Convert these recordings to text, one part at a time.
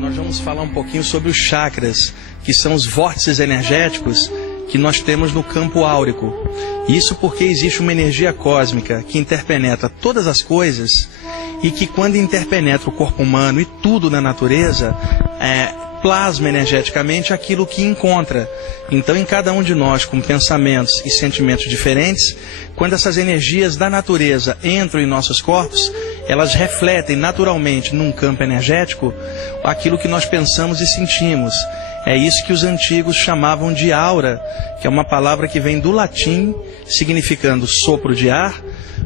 Nós vamos falar um pouquinho sobre os chakras, que são os vórtices energéticos que nós temos no campo áurico. Isso porque existe uma energia cósmica que interpenetra todas as coisas e que, quando interpenetra o corpo humano e tudo na natureza, plasma energeticamente aquilo que encontra. Então, em cada um de nós, com pensamentos e sentimentos diferentes, quando essas energias da natureza entram em nossos corpos, elas refletem naturalmente num campo energético aquilo que nós pensamos e sentimos. É isso que os antigos chamavam de aura, que é uma palavra que vem do latim, significando sopro de ar,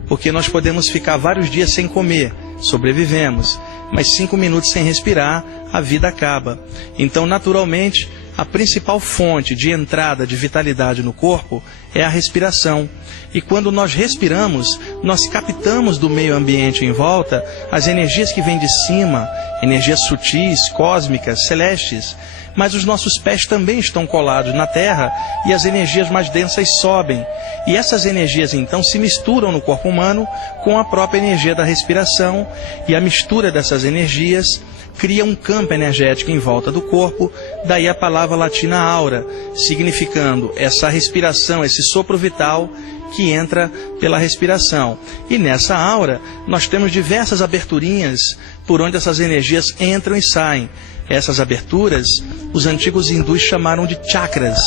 porque nós podemos ficar vários dias sem comer, sobrevivemos, mas 5 minutos sem respirar, a vida acaba. Então, naturalmente, a principal fonte de entrada de vitalidade no corpo é a respiração. E quando nós respiramos, nós captamos do meio ambiente em volta as energias que vêm de cima, energias sutis, cósmicas, celestes. Mas os nossos pés também estão colados na terra e as energias mais densas sobem. E essas energias então se misturam no corpo humano com a própria energia da respiração, e a mistura dessas energias cria um campo energético em volta do corpo, daí a palavra latina aura, significando essa respiração, esse sopro vital que entra pela respiração. E nessa aura nós temos diversas aberturinhas por onde essas energias entram e saem. Essas aberturas, os antigos hindus chamaram de chakras.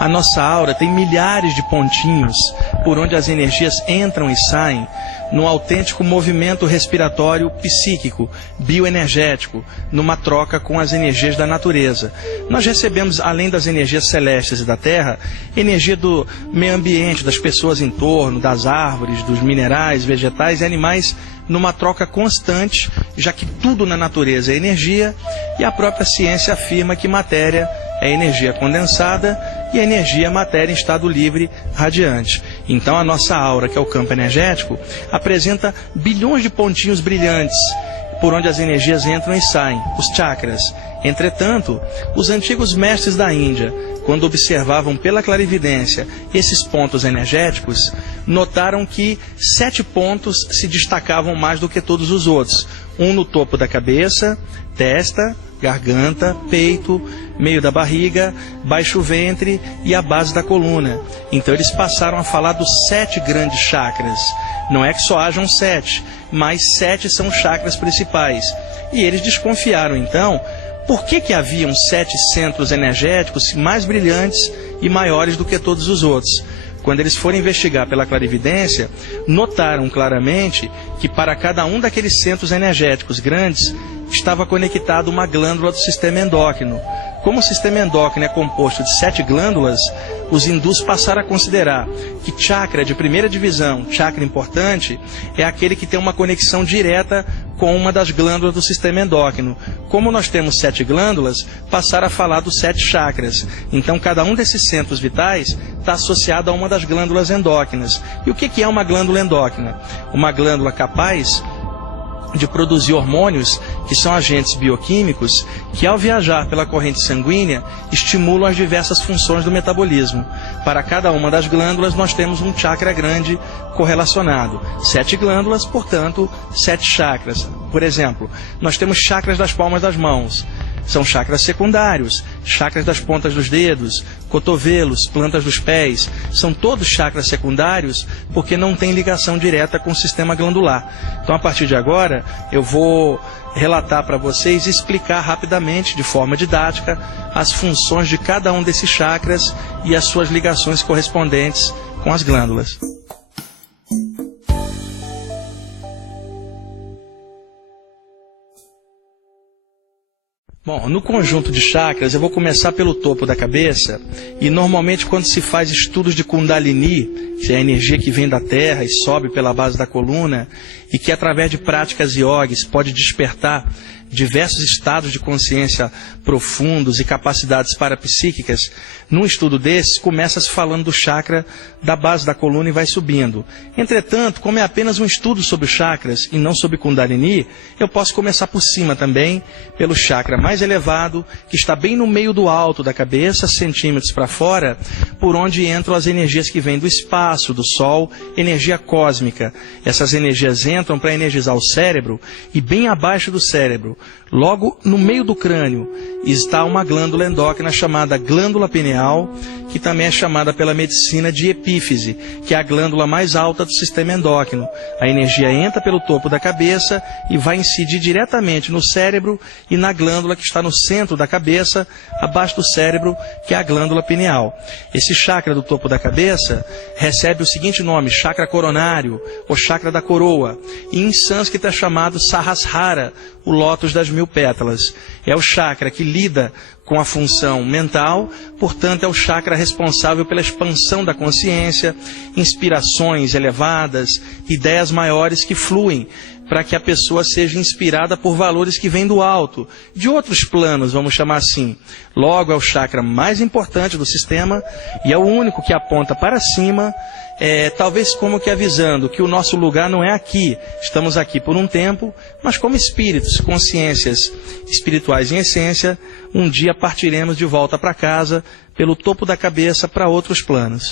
A nossa aura tem milhares de pontinhos por onde as energias entram e saem, num autêntico movimento respiratório psíquico, bioenergético, numa troca com as energias da natureza. Nós recebemos, além das energias celestes e da terra, energia do meio ambiente, das pessoas em torno, das árvores, dos minerais, vegetais e animais, numa troca constante, já que tudo na natureza é energia, e a própria ciência afirma que matéria é energia condensada e energia é matéria em estado livre radiante. Então a nossa aura, que é o campo energético, apresenta bilhões de pontinhos brilhantes por onde as energias entram e saem, os chakras. Entretanto, os antigos mestres da Índia, quando observavam pela clarividência esses pontos energéticos, notaram que 7 pontos se destacavam mais do que todos os outros. Um no topo da cabeça, testa, garganta, peito, meio da barriga, baixo ventre e a base da coluna. Então eles passaram a falar dos 7 grandes chakras. Não é que só hajam 7, mas 7 são chakras principais. E eles desconfiaram então por que haviam 7 centros energéticos mais brilhantes e maiores do que todos os outros. Quando eles foram investigar pela clarividência, notaram claramente que para cada um daqueles centros energéticos grandes estava conectada uma glândula do sistema endócrino. Como o sistema endócrino é composto de 7 glândulas, os hindus passaram a considerar que chakra de primeira divisão, chakra importante, é aquele que tem uma conexão direta com uma das glândulas do sistema endócrino. Como nós temos 7 glândulas, passaram a falar dos 7 chakras. Então cada um desses centros vitais está associado a uma das glândulas endócrinas. E o que é uma glândula endócrina? Uma glândula capaz de produzir hormônios, que são agentes bioquímicos, que ao viajar pela corrente sanguínea, estimulam as diversas funções do metabolismo. Para cada uma das glândulas, nós temos um chakra grande correlacionado. 7 glândulas, portanto, 7 chakras. Por exemplo, nós temos chakras das palmas das mãos. São chakras secundários, chakras das pontas dos dedos, cotovelos, plantas dos pés. São todos chakras secundários porque não tem ligação direta com o sistema glandular. Então, a partir de agora, eu vou relatar para vocês e explicar rapidamente, de forma didática, as funções de cada um desses chakras e as suas ligações correspondentes com as glândulas. Bom, no conjunto de chakras, eu vou começar pelo topo da cabeça, e normalmente quando se faz estudos de Kundalini, que é a energia que vem da terra e sobe pela base da coluna, e que através de práticas yogis pode despertar diversos estados de consciência profundos e capacidades parapsíquicas, num estudo desses, começa-se falando do chakra da base da coluna e vai subindo. Entretanto, como é apenas um estudo sobre os chakras e não sobre Kundalini, eu posso começar por cima também, pelo chakra mais elevado, que está bem no meio do alto da cabeça, centímetros para fora, por onde entram as energias que vêm do espaço, do Sol, energia cósmica. Essas energias entram para energizar o cérebro e bem abaixo do cérebro, logo no meio do crânio, está uma glândula endócrina chamada glândula pineal, que também é chamada pela medicina de epífise, que é a glândula mais alta do sistema endócrino. A energia entra pelo topo da cabeça e vai incidir diretamente no cérebro e na glândula que está no centro da cabeça, abaixo do cérebro, que é a glândula pineal. Esse chakra do topo da cabeça recebe o seguinte nome, chakra coronário, ou chakra da coroa, e em sânscrito é chamado Sahasrara, o lótus das 1000 pétalas. É o chakra que lida com a função mental, portanto é o chakra responsável pela expansão da consciência, inspirações elevadas, ideias maiores que fluem para que a pessoa seja inspirada por valores que vêm do alto, de outros planos, vamos chamar assim. Logo, é o chakra mais importante do sistema e é o único que aponta para cima, talvez como que avisando que o nosso lugar não é aqui, estamos aqui por um tempo, mas como espíritos, consciências espirituais em essência, um dia partiremos de volta para casa, pelo topo da cabeça, para outros planos.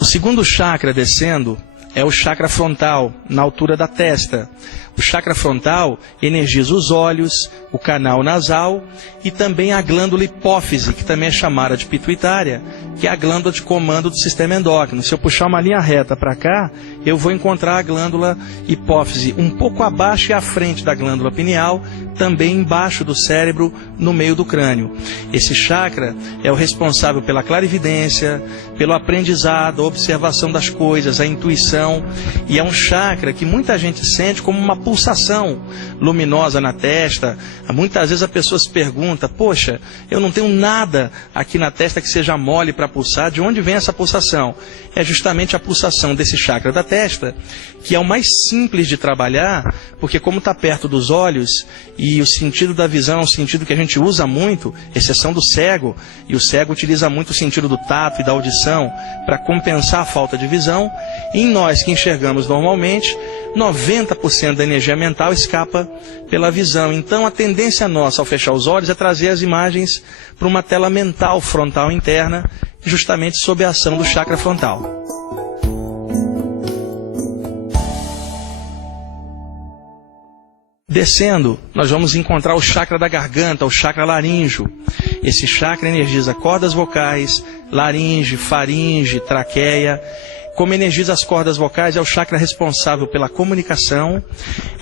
O segundo chakra descendo é o chakra frontal, na altura da testa. O chakra frontal energiza os olhos, o canal nasal e também a glândula hipófise, que também é chamada de pituitária, que é a glândula de comando do sistema endócrino. Se eu puxar uma linha reta para cá, eu vou encontrar a glândula hipófise um pouco abaixo e à frente da glândula pineal, também embaixo do cérebro, no meio do crânio. Esse chakra é o responsável pela clarividência, pelo aprendizado, a observação das coisas, a intuição, e é um chakra que muita gente sente como uma pulsação luminosa na testa. Muitas vezes a pessoa se pergunta, poxa, eu não tenho nada aqui na testa que seja mole para pulsar, de onde vem essa pulsação? É justamente a pulsação desse chakra da testa, que é o mais simples de trabalhar, porque como está perto dos olhos, e o sentido da visão é um sentido que a gente usa muito, exceção do cego, e o cego utiliza muito o sentido do tato e da audição para compensar a falta de visão, e em nós que enxergamos normalmente, 90% da energia mental escapa pela visão. Então a tendência nossa ao fechar os olhos é trazer as imagens para uma tela mental frontal interna, justamente sob a ação do chakra frontal. Descendo, nós vamos encontrar o chakra da garganta, o chakra laríngeo. Esse chakra energiza cordas vocais, laringe, faringe, traqueia. Como energiza as cordas vocais, é o chakra responsável pela comunicação.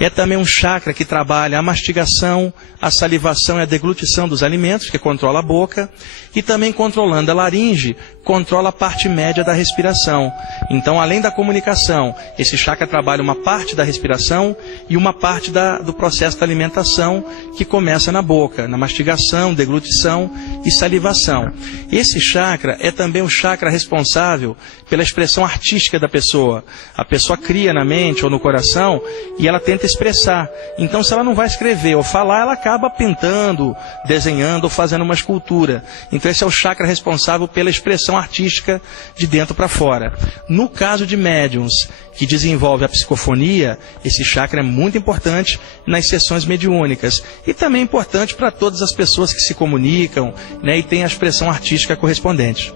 É também um chakra que trabalha a mastigação, a salivação e a deglutição dos alimentos, que controla a boca. E também controlando a laringe, controla a parte média da respiração. Então, além da comunicação, esse chakra trabalha uma parte da respiração e uma parte do processo da alimentação, que começa na boca, na mastigação, deglutição e salivação. Esse chakra é também o chakra responsável pela expressão artística da pessoa. A pessoa cria na mente ou no coração e ela tenta expressar. Então, se ela não vai escrever ou falar, ela acaba pintando, desenhando ou fazendo uma escultura. Então, esse é o chakra responsável pela expressão artística de dentro para fora. No caso de médiums que desenvolve a psicofonia, esse chakra é muito importante nas sessões mediúnicas e também importante para todas as pessoas que se comunicam, e têm a expressão artística correspondente.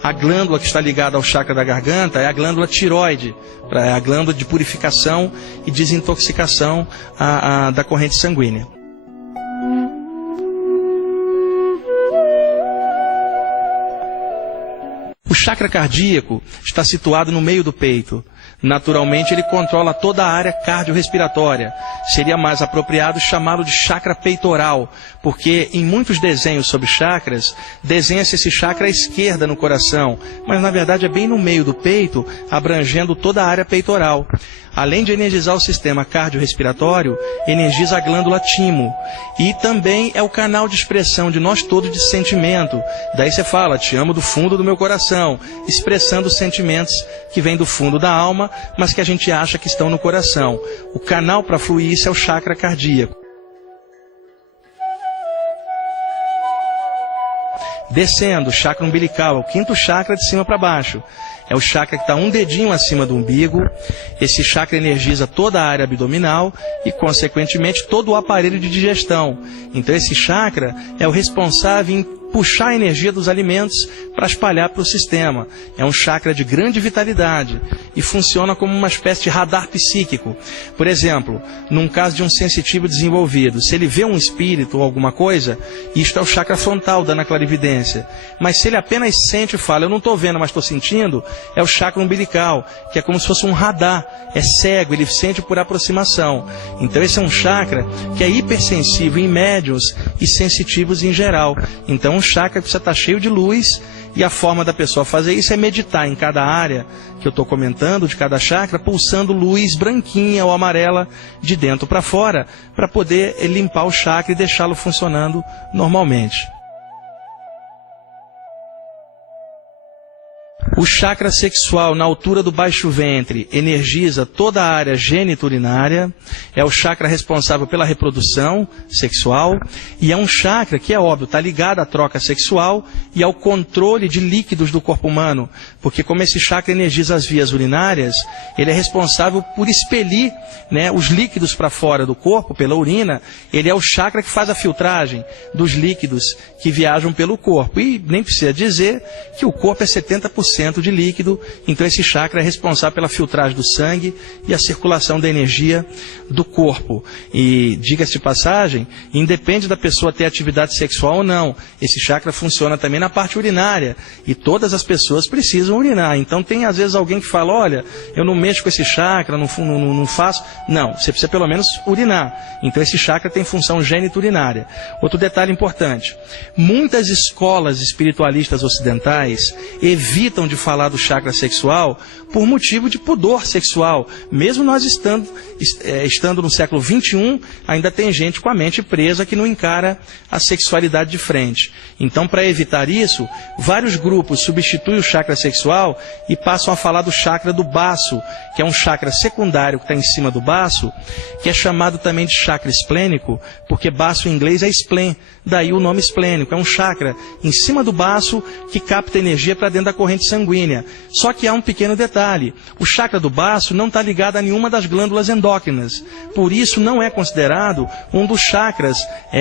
A glândula que está ligada ao chakra da garganta é a glândula tireoide, a glândula de purificação e desintoxicação da corrente sanguínea. O chakra cardíaco está situado no meio do peito. Naturalmente, ele controla toda a área cardiorrespiratória. Seria mais apropriado chamá-lo de chakra peitoral, porque em muitos desenhos sobre chakras, desenha-se esse chakra à esquerda no coração, mas na verdade é bem no meio do peito, abrangendo toda a área peitoral. Além de energizar o sistema cardiorrespiratório, energiza a glândula timo. E também é o canal de expressão de nós todos de sentimento. Daí você fala, te amo do fundo do meu coração, expressando os sentimentos que vêm do fundo da alma alma, mas que a gente acha que estão no coração. O canal para fluir isso é o chakra cardíaco. Descendo, o chakra umbilical, é o quinto chakra de cima para baixo. É o chakra que está um dedinho acima do umbigo. Esse chakra energiza toda a área abdominal e, consequentemente, todo o aparelho de digestão. Então, esse chakra é o responsável em puxar a energia dos alimentos para espalhar para o sistema. É um chakra de grande vitalidade e funciona como uma espécie de radar psíquico. Por exemplo, num caso de um sensitivo desenvolvido, se ele vê um espírito ou alguma coisa, isto é o chakra frontal dando a clarividência. Mas se ele apenas sente e fala, eu não estou vendo, mas estou sentindo, é o chakra umbilical, que é como se fosse um radar, é cego, ele sente por aproximação. Então esse é um chakra que é hipersensível em médiuns e sensitivos em geral. Então um chakra precisa estar cheio de luz, e a forma da pessoa fazer isso é meditar em cada área que eu estou comentando, de cada chakra, pulsando luz branquinha ou amarela de dentro para fora, para poder limpar o chakra e deixá-lo funcionando normalmente. O chakra sexual na altura do baixo ventre energiza toda a área geniturinária, é o chakra responsável pela reprodução sexual e é um chakra que, é óbvio, está ligado à troca sexual e ao controle de líquidos do corpo humano, porque como esse chakra energiza as vias urinárias, ele é responsável por expelir, os líquidos para fora do corpo pela urina. Ele é o chakra que faz a filtragem dos líquidos que viajam pelo corpo, e nem precisa dizer que o corpo é 70% de líquido, então esse chakra é responsável pela filtragem do sangue e a circulação da energia do corpo. E, diga-se de passagem, independe da pessoa ter atividade sexual ou não, esse chakra funciona também na parte urinária, e todas as pessoas precisam urinar. Então tem às vezes alguém que fala, olha, eu não mexo com esse chakra, não faço. Não, você precisa pelo menos urinar. Então esse chakra tem função geniturinária. Outro detalhe importante, muitas escolas espiritualistas ocidentais evitam de falar do chakra sexual por motivo de pudor sexual. Mesmo nós estando no século XXI, ainda tem gente com a mente presa que não encara a sexualidade de frente. Então, para evitar isso, vários grupos substituem o chakra sexual e passam a falar do chakra do baço, que é um chakra secundário que está em cima do baço, que é chamado também de chakra esplênico, porque baço em inglês é spleen, daí o nome esplênico. É um chakra em cima do baço que capta energia para dentro da corrente sanguínea. Só que há um pequeno detalhe, o chakra do baço não está ligado a nenhuma das glândulas endócrinas, por isso não é considerado um dos chakras,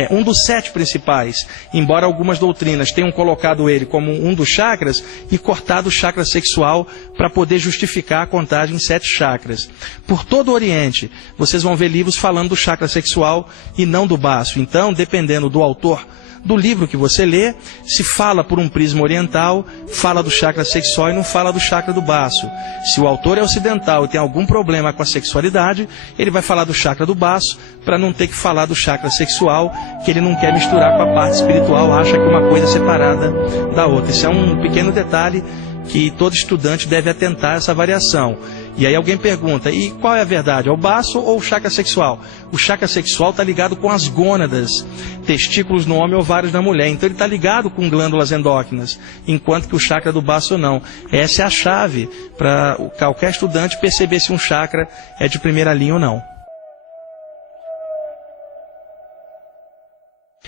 um dos 7 principais, embora algumas doutrinas tenham colocado ele como um dos chakras e cortado o chakra sexual para poder justificar a contagem em 7 chakras. Por todo o Oriente, vocês vão ver livros falando do chakra sexual e não do baço. Então, dependendo do autor do livro que você lê, se fala por um prisma oriental, fala do chakra sexual e não fala do chakra do baço. Se o autor é ocidental e tem algum problema com a sexualidade, ele vai falar do chakra do baço para não ter que falar do chakra sexual, que ele não quer misturar com a parte espiritual, acha que uma coisa é separada da outra. Isso é um pequeno detalhe que todo estudante deve atentar a essa variação. E aí alguém pergunta, e qual é a verdade? É o baço ou o chakra sexual? O chakra sexual está ligado com as gônadas, testículos no homem, ovários na mulher. Então ele está ligado com glândulas endócrinas, enquanto que o chakra do baço não. Essa é a chave para qualquer estudante perceber se um chakra é de primeira linha ou não.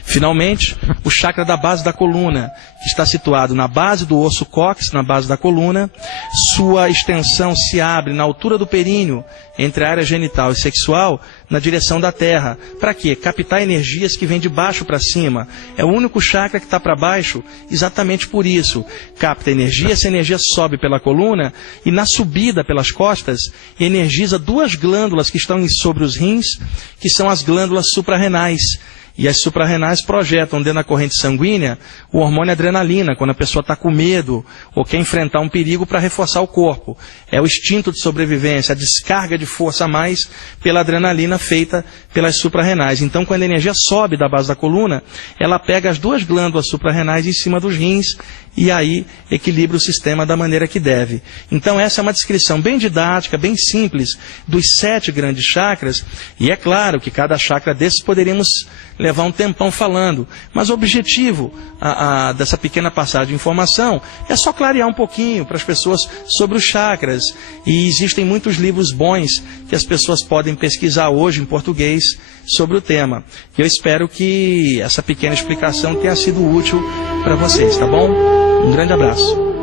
Finalmente, o chakra da base da coluna, que está situado na base do osso cóccix, na base da coluna. Sua extensão se abre na altura do períneo, entre a área genital e sexual, na direção da terra. Para quê? Captar energias que vêm de baixo para cima. É o único chakra que está para baixo, exatamente por isso. Capta energia, essa energia sobe pela coluna e na subida pelas costas, energiza 2 glândulas que estão sobre os rins, que são as glândulas suprarrenais. E as suprarrenais projetam dentro da corrente sanguínea o hormônio adrenalina, quando a pessoa está com medo ou quer enfrentar um perigo para reforçar o corpo. É o instinto de sobrevivência, a descarga de força a mais pela adrenalina feita pelas suprarrenais. Então, quando a energia sobe da base da coluna, ela pega as 2 glândulas suprarrenais em cima dos rins e aí equilibra o sistema da maneira que deve. Então essa é uma descrição bem didática, bem simples, dos 7 grandes chakras, e é claro que cada chakra desses poderíamos levar um tempão falando, mas o objetivo dessa pequena passagem de informação é só clarear um pouquinho para as pessoas sobre os chakras, e existem muitos livros bons que as pessoas podem pesquisar hoje em português sobre o tema. Eu espero que essa pequena explicação tenha sido útil para vocês, tá bom? Um grande abraço.